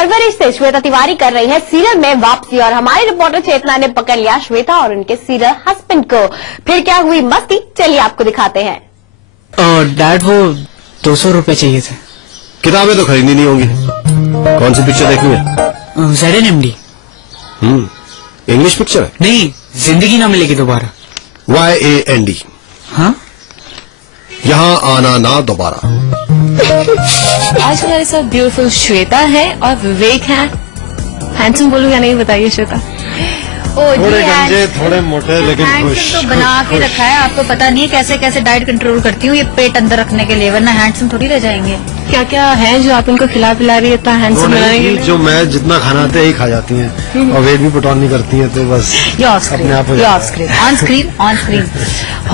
परवरिश से श्वेता तिवारी कर रही है सीरियल में वापसी और हमारी रिपोर्टर चेतना ने पकड़ लिया श्वेता और उनके सीरियल हस्बैंड को। फिर क्या हुई मस्ती, चलिए आपको दिखाते हैं। डैड वो 200 रुपए चाहिए थे। किताबें तो खरीदनी नहीं होंगी, कौन सी पिक्चर देखनी है? ZNMD। इंग्लिश पिक्चर है? नहीं, जिंदगी ना मिलेगी दोबारा। YAND। हाँ, यहाँ आना ना दोबारा। आज हमारे साथ ब्यूटीफुल श्वेता है और विवेक है। हैंडसम बोलूं या नहीं बताइए श्वेता? थोड़े गंजे थोड़े मोटे लेकिन खुश। तो बना के रखा है, आपको पता नहीं है कैसे कैसे डाइट कंट्रोल करती हूँ ये पेट अंदर रखने के लिए, वरना हैंडसम थोड़ी रह जाएंगे। क्या क्या है जो आप इनको खिला पिला रही है इतना हैंडसम बनाने के लिए? जो मैं जितना खाना आता है यही खा जाती हैं और वेट भी पुट ऑन नहीं करती हैं, तो बस ये ऑफ अपने आप हो स्क्रीन, जाता है। ऑन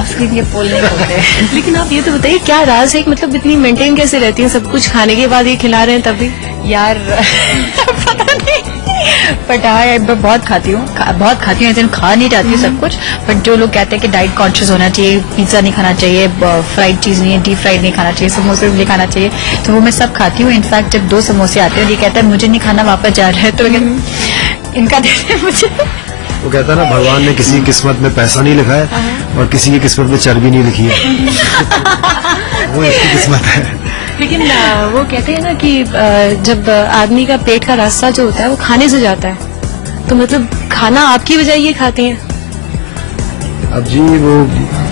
स्क्रीन ये बोल नहीं होते। लेकिन आप ये तो बताइए क्या राज है, मतलब इतनी मेंटेन कैसे रहती है? सब कुछ खाने के बाद ये खिला रहे हैं तभी? यार पता नहीं, बट हाँ मैं बहुत खाती हूँ, ऐसे खा नहीं जाती हूँ सब कुछ। बट जो लोग कहते हैं कि डाइट कॉन्शियस होना चाहिए, पिज्जा नहीं खाना चाहिए, फ्राइड चीज नहीं, डीप फ्राइड नहीं खाना चाहिए, समोसे नहीं खाना चाहिए, तो वो मैं सब खाती हूँ। इनफैक्ट जब 2 समोसे आते हैं ये कहता है मुझे नहीं खाना, वापस जा रहा है, तो इनका देते हैं मुझे। वो कहता है ना, भगवान ने किसी की किस्मत में पैसा नहीं लिखा है और किसी की किस्मत में चर्बी नहीं लिखी है। वो इसकी किस्मत है। लेकिन वो कहते हैं ना कि जब आदमी का पेट का रास्ता जो होता है वो खाने से जाता है, तो मतलब खाना आपकी वजह ये खाती हैं? अब जी वो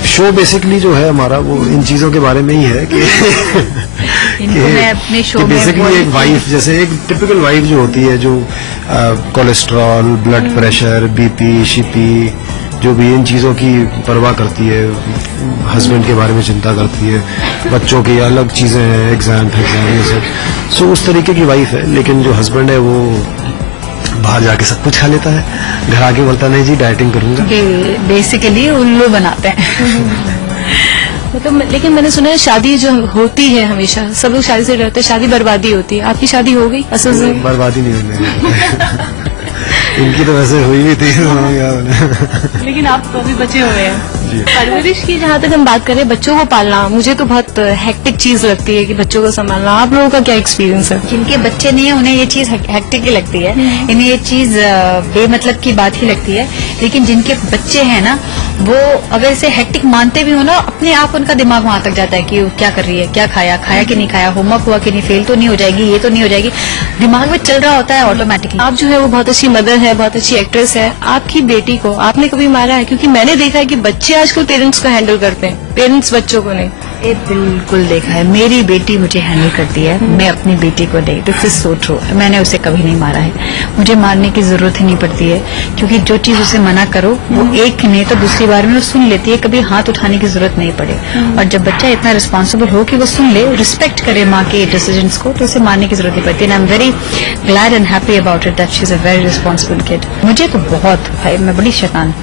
शो बेसिकली जो है हमारा वो इन चीजों के बारे में ही है कि मैं अपने शो में बेसिकली एक वाइफ, जैसे एक टिपिकल वाइफ जो होती है, जो कोलेस्ट्रॉल, ब्लड प्रेशर, बीपी, शिपी, जो भी इन चीजों की परवाह करती है, हस्बैंड के बारे में चिंता करती है, बच्चों की अलग चीजें हैं, एग्जाम ये सब। सो उस तरीके की वाइफ है। लेकिन जो हस्बैंड है वो बाहर जाके सब कुछ खा लेता है, घर आके बोलता नहीं जी डाइटिंग करूंगा। बेसिकली उल्लू बनाते हैं। मतलब लेकिन मैंने सुना है शादी जो होती है हमेशा सब लोग शादी से डरते हैं, शादी बर्बादी होती है। आपकी शादी हो गई असल में? बर्बादी नहीं हुई इनकी तो वैसे हुई भी थी। लेकिन आप तो अभी बचे हुए हैं। परवरिश की जहाँ तक हम बात करें, बच्चों को पालना मुझे तो बहुत हेक्टिक चीज लगती है कि बच्चों को संभालना। आप लोगों का क्या एक्सपीरियंस है? जिनके बच्चे नहीं है उन्हें ये चीज हेक्टिक ही लगती है, इन्हें ये चीज बेमतलब की बात ही लगती है। लेकिन जिनके बच्चे हैं ना, वो अगर इसे हेक्टिक मानते भी हो ना, अपने आप उनका दिमाग वहां तक जाता है कि क्या कर रही है, क्या खाया कि नहीं खाया, होमवर्क हुआ कि नहीं, फेल तो नहीं हो जाएगी, ये तो नहीं हो जाएगी, दिमाग में चल रहा होता है ऑटोमेटिकली। आप जो है वो बहुत अच्छी मदर है, बहुत अच्छी एक्ट्रेस है। आपकी बेटी को आपने कभी मारा है? क्योंकि मैंने देखा है कि बच्चे आजकल पेरेंट्स को हैंडल करते हैं, पेरेंट्स बच्चों को नहीं। ये बिल्कुल देखा है, मेरी बेटी मुझे हैंडल करती है, मैं अपनी बेटी को नहीं। This is so true. मैंने उसे कभी नहीं मारा है, मुझे मारने की जरूरत ही नहीं पड़ती है, क्योंकि जो चीज उसे मना करो वो एक नहीं तो दूसरी बार में वो सुन लेती है, कभी हाथ उठाने की जरूरत नहीं पड़े। और जब बच्चा इतना रिस्पॉन्सिबल हो कि वो सुन ले, रिस्पेक्ट करे माँ के डिसीजंस को, तो उसे मारने की जरूरत नहीं पड़ती। I am very glad and happy about it that she is a very responsible kid. मुझे तो बहुत भाई, मैं बड़ी शैतान,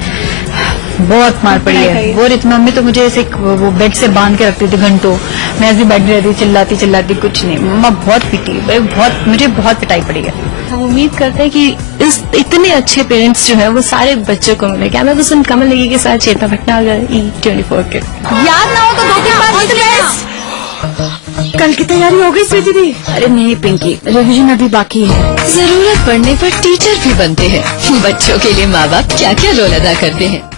बहुत मार पड़ी है। वो रित मम्मी तो मुझे ऐसे वो बेड से बांध के रखती थी घंटों, मैं ऐसी बैठ रहती चिल्लाती कुछ नहीं। मम्मा बहुत पीटी, मुझे बहुत पिटाई पड़ी है। हम उम्मीद करते हैं कि इस इतने अच्छे पेरेंट्स जो है वो सारे बच्चों को मिले। कैमरा पर्सन कमल नेगी के साथ चेतना भटनागर, E24 के। याद ना हो तो 2-3 बार कल की तैयारी हो गई स्वीटी दी? अरे नहीं पिंकी, रिवीजन अभी बाकी है। जरूरत पड़ने पर टीचर भी बनते हैं। बच्चों के लिए माँ बाप क्या क्या रोल अदा करते हैं।